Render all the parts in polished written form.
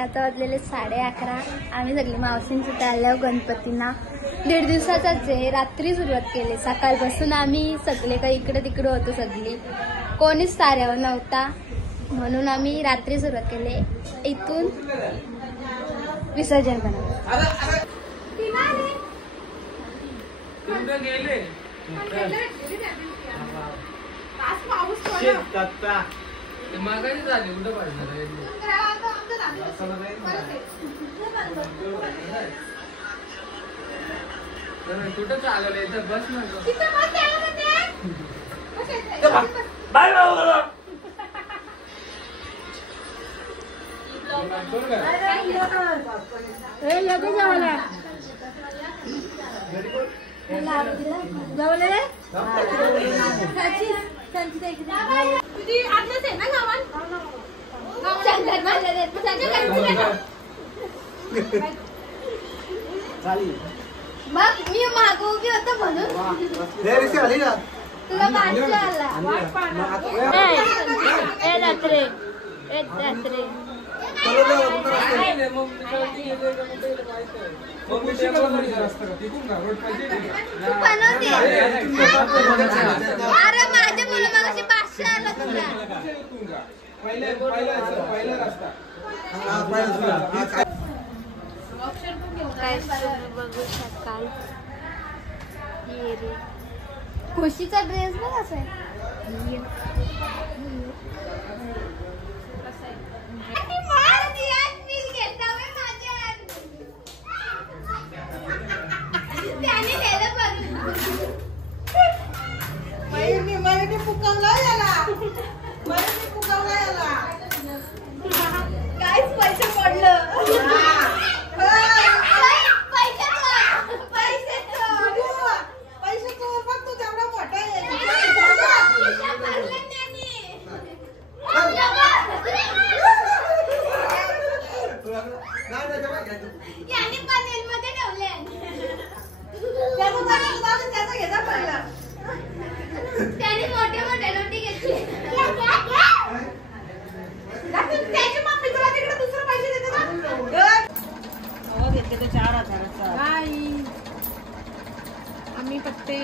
आता वाजलेले 11:30. आम्ही सगळी मावशींची चाललो गणपतींना. 1.5 दिवसाचाच आहे. रात्री सुरुवात केली. सकाळपासून आम्ही सगळे काही इकडे तिकडे होतो. सगळी कोणीच ताऱ्यावर नव्हता म्हणून आम्ही रात्री सुरुवात केली. इथून विसर्जन करणार. कुठं चालवलं बस बाय मग मी मागं उभी होतो म्हणून तुला बाजूला आला. अरे माझ्या मुलं मगाशी 500 आलं तुला. बघू शकाल खुशीचा ड्रेस बघ असा आहे. काहीच पैसे पडलं. त्याने मोठे मोठे नोटी घेतली. आम्ही पत्ते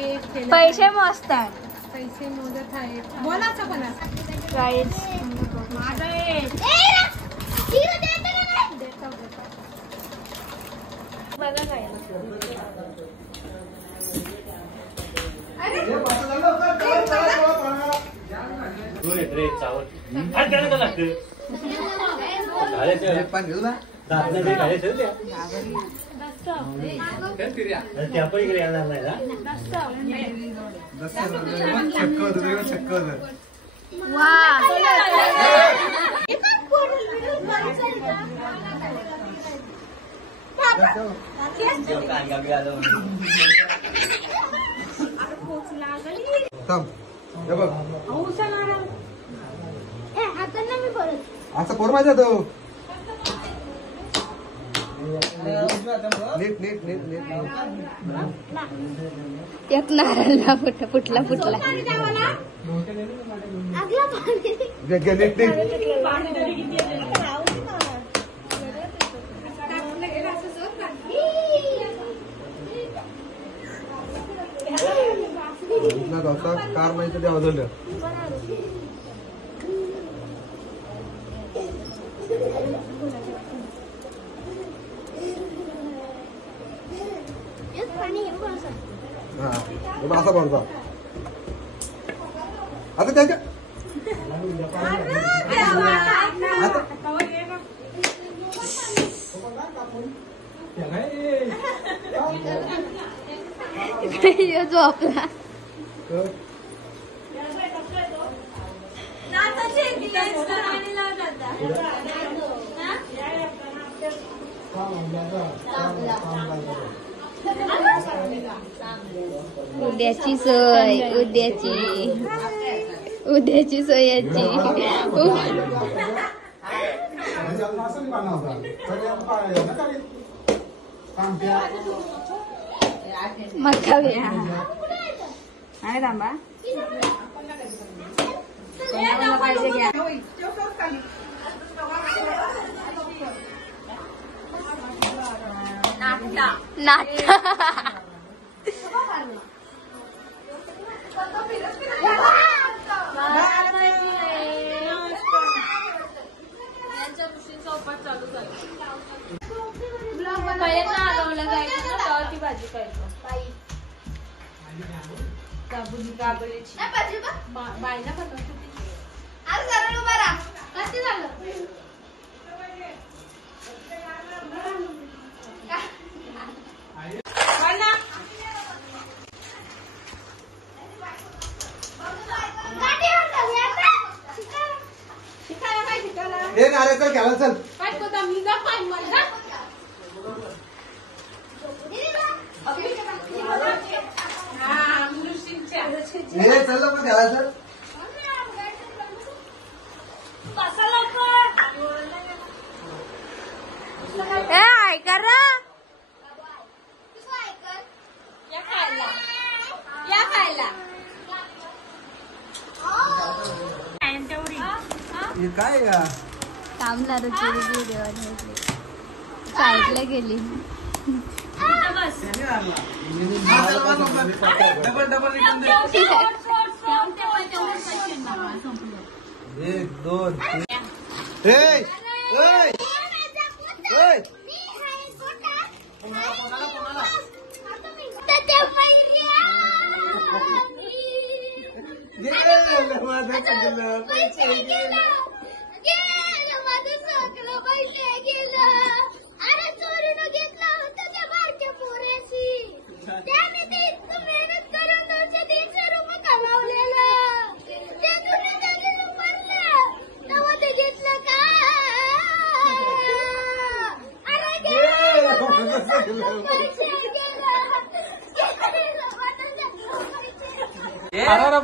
पैसे मस्त आहेत. पैसे मोजत आहेत. बोलाचा पण प्राइस माझा बघा काय असं पोर माझ्या तो नीट नीट नीट नीट एक नारळला फुटला फुटला. नीट नीट कार माहिती ते वाजवलं. असा बोलता आता त्याच्या झोपला. उद्याची सोय उद्याची सोयाची मका आहे थांबा पाहिजे घ्या. नाटा भाजी बायला हे नारे चल घ्यायला चल हे चल पण घ्यायला चल ऐका रा या खायला हे काय का थांबणार साईडला गेली डबल डबल एक दोन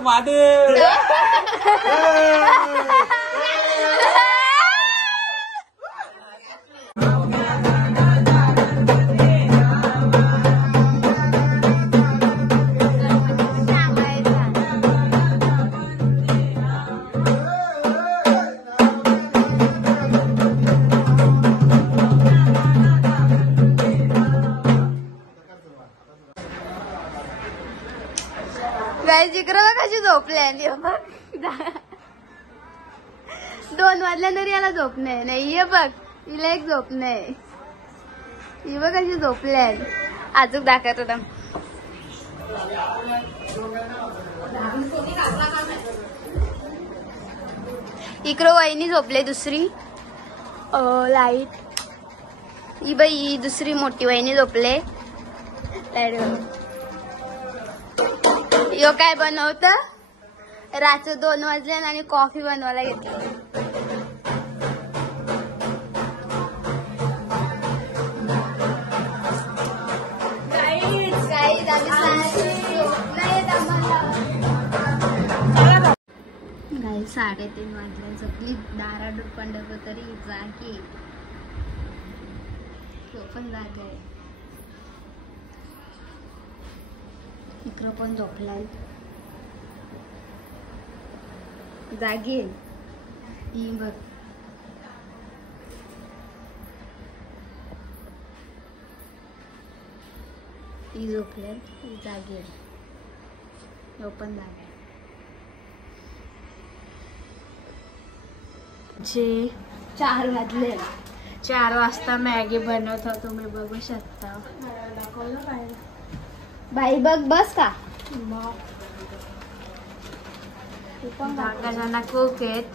महादेव जिकडं कशी झोपले 2 वाजल्यानंतर याला झोप नाही ये बघ हिला एक झोप नाही ही बघ कशी झोपले अजून दाखवत होता इकडं वहिनी झोपले दुसरी लाईट ही बाई ही दुसरी मोठी वहिनी झोपले लाईट यो काय बनवत रात्र 2 वाजले आणि कॉफी बनवायला घेतली गाई 3:30 वाजले सगळी दाराडूर पंढरपूर तरी जागी तो पण जागा आहे इकडं पण झोपलाय जागी ही बघ ही झोपले जागी तो पण जागा जे 4 वाजले 4 वाजता मॅगी बनवता तुम्ही बघू शकता बाई बघ बस का जण खूप आहेत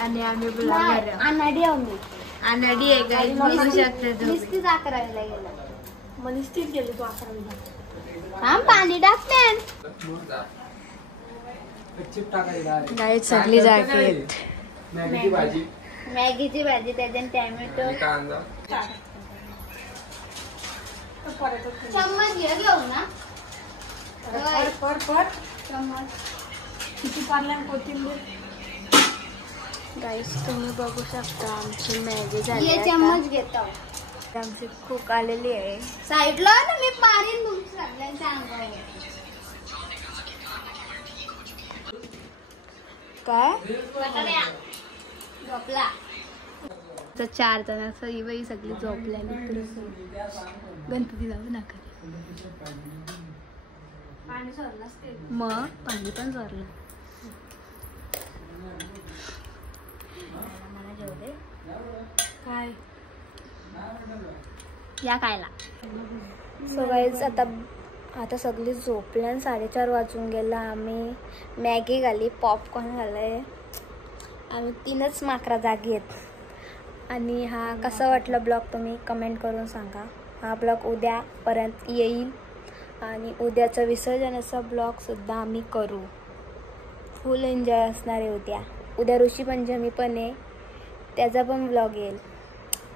आणि आम्ही ब्लॉगर अनाडी अनाडी आहे गाई बघू शकता तुम्ही नुसतीच 11ला गेला मग नुसतीच गेली तू 11ला हा पाणी टाकते गाई सगळी जागी आहेत मॅगीची भाजी त्याच्यात टॅमॅटो चम्मच घेऊ ना चम्मच किती पारल्या कोथिंबीर गाईस तुम्ही बघू शकता आमची मॅगी झाली ये चम्मच घेतो आमची खूप आलेली आहे साईडला ना मी पाणी सगळ्यांच्या अंगावर काय झोपला आमचं 4 जणांचं ही बाई सगळी झोपल्याने. गणपती जाऊ नका. पाणी सोडलंच ते. मग पाणी पण चोरलं. काय या खायला. सो गाईज आता सगळी झोपल्या. 4:30 वाजून गेला. आम्ही मॅगी खाल्ली, पॉपकॉर्न खाल्लंय. आम्ही 3च माकरा जागी आहेत. आणि हा कसा वाटला ब्लॉग तुम्ही कमेंट करून सांगा. हा ब्लॉग उद्यापर्यंत येईल आणि उद्याचा विसर्जनाचा ब्लॉगसुद्धा आम्ही करू. फुल एन्जॉय असणार आहे उद्या ऋषीपंचमी पण आहे, त्याचा पण ब्लॉग येईल.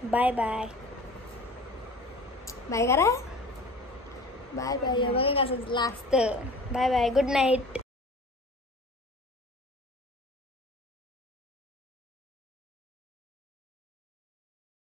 Bye bye. बाय करा. Bye bye. बघा कसं last. Bye bye. Good night.